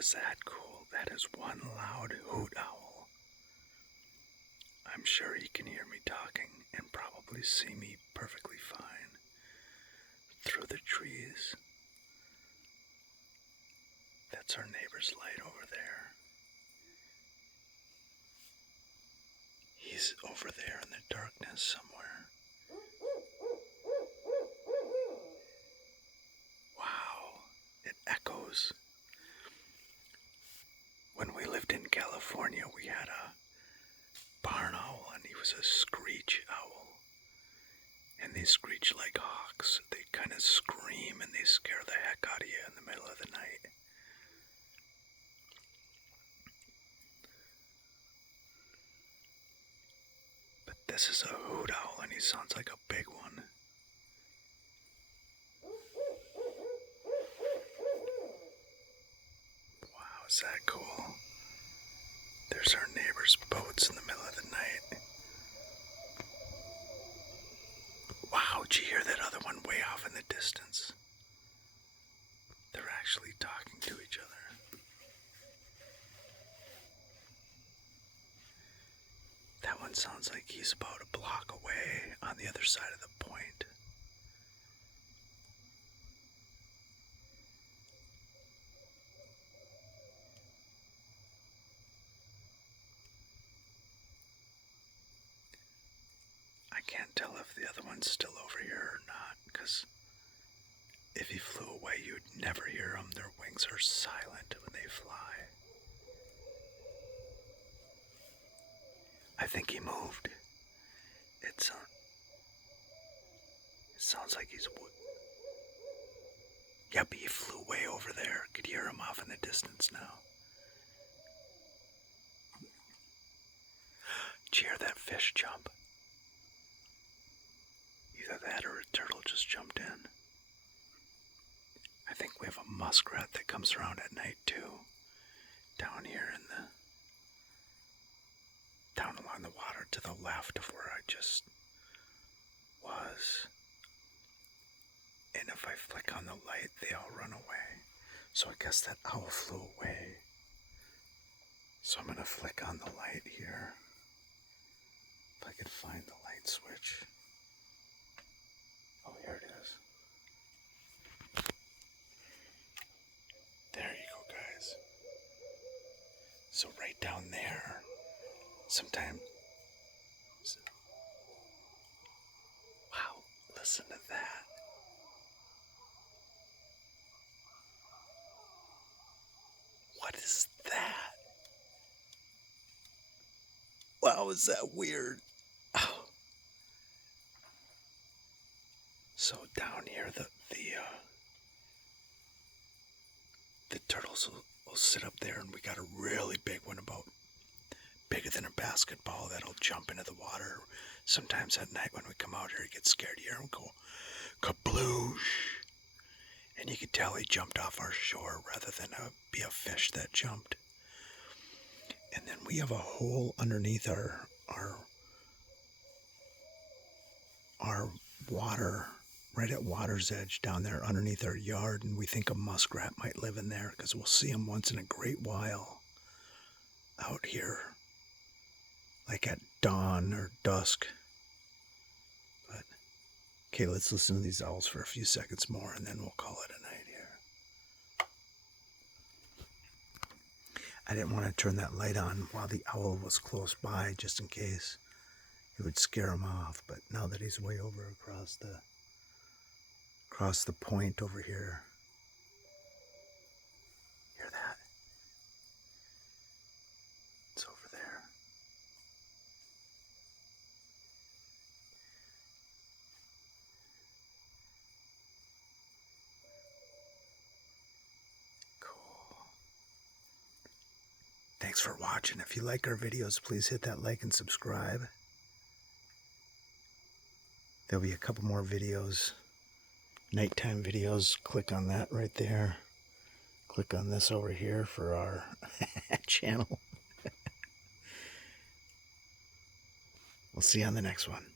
is that cool? That is one loud hoot owl. I'm sure he can hear me talking and probably see me perfectly fine through the trees. That's our neighbor's light over there. He's over there in the darkness somewhere. Wow, it echoes. When we lived in California, we had a barn owl, and he was a screech owl. And they screech like hawks. They kind of scream and they scare the heck out of you in the middle of the night. But this is a hoot owl, and he sounds like a big one. Wow, is that cool? There's our neighbor's boats in the middle of the night. Wow, did you hear that other one way off in the distance? They're actually talking to each other. That one sounds like he's about a block away on the other side of the point. I can't tell if the other one's still over here or not, because if he flew away, you'd never hear him. Their wings are silent when they fly. I think he moved. It sounds like he's... Yep, he flew way over there. Could hear him off in the distance now. Did you hear that fish jump? Either that or a turtle just jumped in. I think we have a muskrat that comes around at night too. Down here down along the water to the left of where I just was. And if I flick on the light, they all run away. So I guess that owl flew away. So I'm gonna flick on the light here. If I could find the light switch. Oh, here it is. There you go, guys. So right down there, sometimes... Wow, listen to that. What is that? Wow, is that weird? Oh. So down here, the turtles will sit up there, and we got a really big one, about bigger than a basketball, that'll jump into the water. Sometimes at night when we come out here, he gets scared. You hear him go kabloosh, and you could tell he jumped off our shore rather than be a fish that jumped. And then we have a hole underneath our water, right at water's edge down there underneath our yard, and we think a muskrat might live in there because we'll see him once in a great while out here, like at dawn or dusk. But okay, let's listen to these owls for a few seconds more, and then we'll call it a night here. I didn't want to turn that light on while the owl was close by, just in case it would scare him off. But now that he's way over across the point over here, hear that? It's over there. Cool. Thanks for watching. If you like our videos, please hit that like and subscribe. There'll be a couple more videos, nighttime videos. Click on that right there. Click on this over here for our channel. We'll see you on the next one.